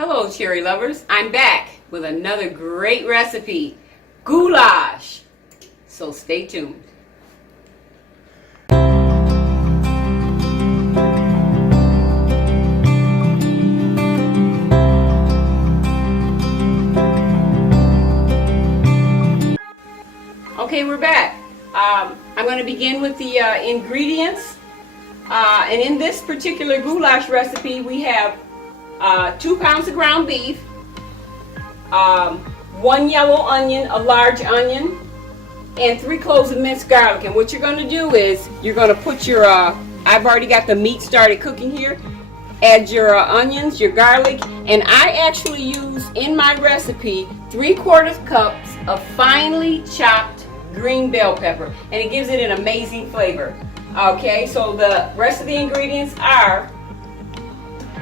Hello cherry lovers, I'm back with another great recipe, goulash. So stay tuned. Okay, we're back. I'm going to begin with the ingredients. And in this particular goulash recipe, we have 2 pounds of ground beef, 1 yellow onion, a large onion, and 3 cloves of minced garlic. And what you're going to do is you're going to put your, I've already got the meat started cooking here. Add your onions, your garlic, and I actually use in my recipe 3/4 cups of finely chopped green bell pepper, and it gives it an amazing flavor. Okay, so the rest of the ingredients are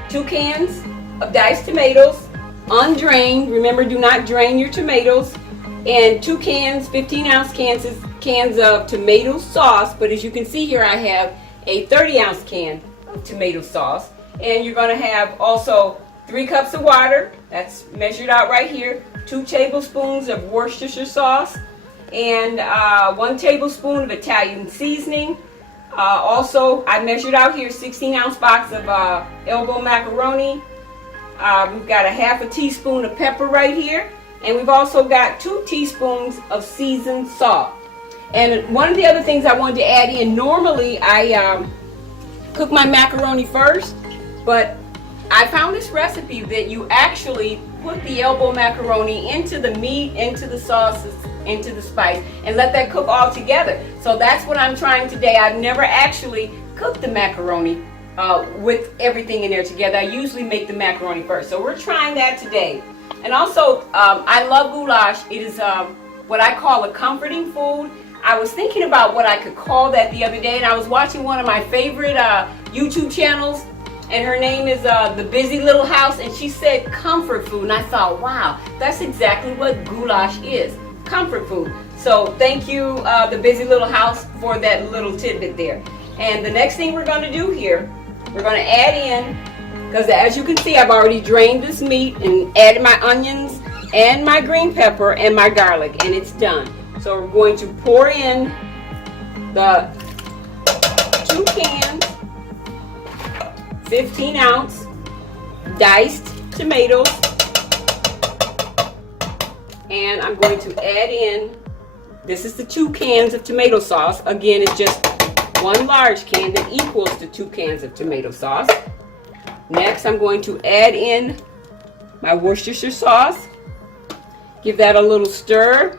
2 cans of diced tomatoes, undrained. Remember, do not drain your tomatoes. And 2 cans, 15-ounce cans of tomato sauce. But as you can see here, I have a 30-ounce can of tomato sauce. And you're going to have also 3 cups of water. That's measured out right here. 2 tablespoons of Worcestershire sauce. And 1 tablespoon of Italian seasoning. Also, I measured out here 16-ounce box of elbow macaroni. We've got a 1/2 teaspoon of pepper right here. And we've also got 2 teaspoons of seasoned salt. And one of the other things I wanted to add in, normally I cook my macaroni first, but I found this recipe that you actually put the elbow macaroni into the meat, into the sauces, into the spice, and let that cook all together. So that's what I'm trying today. I've never actually cooked the macaroni with everything in there together. I usually make the macaroni first. So we're trying that today. And also, I love goulash. It is what I call a comforting food. I was thinking about what I could call that the other day, and I was watching one of my favorite YouTube channels, and her name is The Busy Little House, and she said comfort food, and I thought, wow, that's exactly what goulash is, comfort food. So thank you, The Busy Little House, for that little tidbit there. And the next thing we're going to do here, we're going to add in, because as you can see, I've already drained this meat and added my onions and my green pepper and my garlic, and it's done. So we're going to pour in the 2 cans, 15-ounce diced tomatoes, and I'm going to add in, this is the 2 cans of tomato sauce. Again, it's just 1 large can that equals the 2 cans of tomato sauce. Next, I'm going to add in my Worcestershire sauce. Give that a little stir.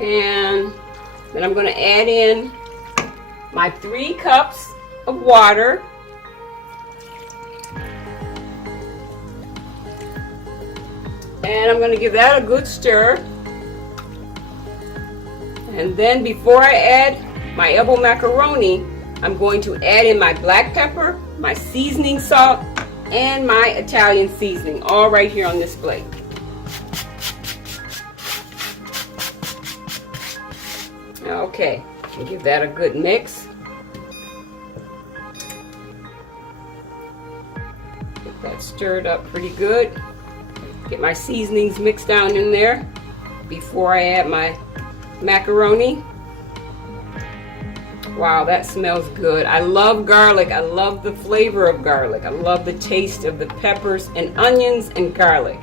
And then I'm going to add in my 3 cups of water. And I'm going to give that a good stir. And then before I add my elbow macaroni, I'm going to add in my black pepper, my seasoning salt, and my Italian seasoning, all right here on this plate. Okay, give that a good mix. Get that stirred up pretty good. Get my seasonings mixed down in there before I add my macaroni. Wow, that smells good. I love garlic. I love the flavor of garlic. I love the taste of the peppers and onions and garlic.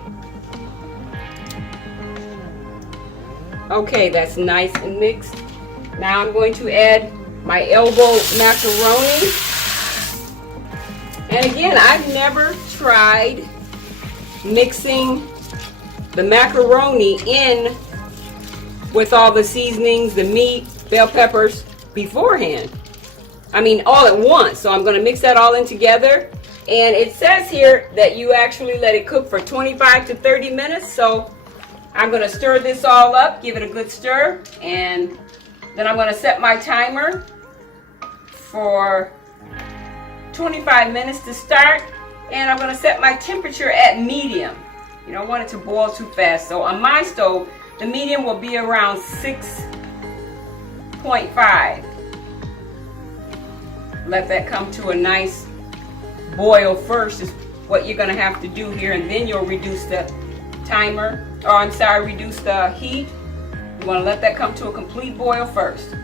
Okay, that's nice and mixed. Now I'm going to add my elbow macaroni. And again, I've never tried mixing the macaroni in with all the seasonings, the meat, bell peppers beforehand. I mean, all at once. So I'm going to mix that all in together. And it says here that you actually let it cook for 25 to 30 minutes. So I'm going to stir this all up, give it a good stir, and then I'm going to set my timer for 25 minutes to start. And I'm going to set my temperature at medium. You don't want it to boil too fast. So on my stove, the medium will be around 6.5. Let that come to a nice boil first is what you're gonna have to do here, and then you'll reduce the timer, or I'm sorry, reduce the heat. You wanna let that come to a complete boil first.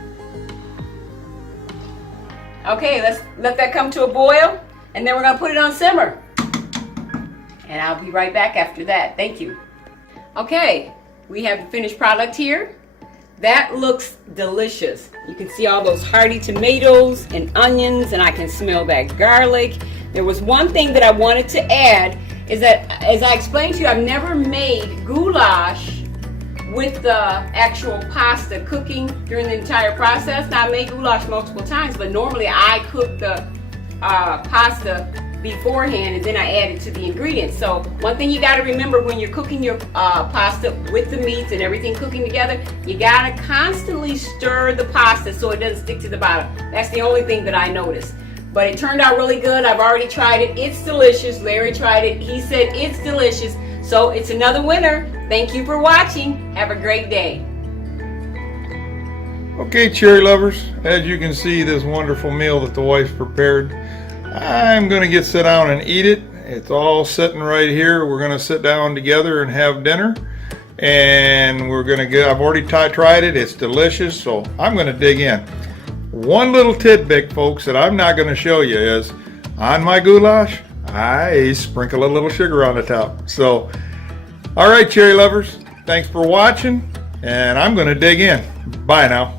Okay, let's let that come to a boil, and then we're gonna put it on simmer. And I'll be right back after that. Thank you. Okay, we have the finished product here. That looks delicious. You can see all those hearty tomatoes and onions, and I can smell that garlic. There was one thing that I wanted to add, is that, as I explained to you, I've never made goulash with the actual pasta cooking during the entire process. Now, I made goulash multiple times, but normally I cook the pasta beforehand and then I add it to the ingredients. So one thing you got to remember when you're cooking your pasta with the meats and everything cooking together, you got to constantly stir the pasta so it doesn't stick to the bottom. That's the only thing that I noticed. But it turned out really good. I've already tried it. It's delicious. Larry tried it. He said it's delicious. So it's another winner. Thank you for watching. Have a great day. Okay, cherry lovers, as you can see this wonderful meal that the wife prepared, I'm going to sit down and eat it. It's all sitting right here. We're going to sit down together and have dinner. And we're going to get, I've already tried it. It's delicious. So I'm going to dig in. One little tidbit, folks, that I'm not going to show you is on my goulash, I sprinkle a little sugar on the top. So, all right, cherry lovers, thanks for watching. And I'm going to dig in. Bye now.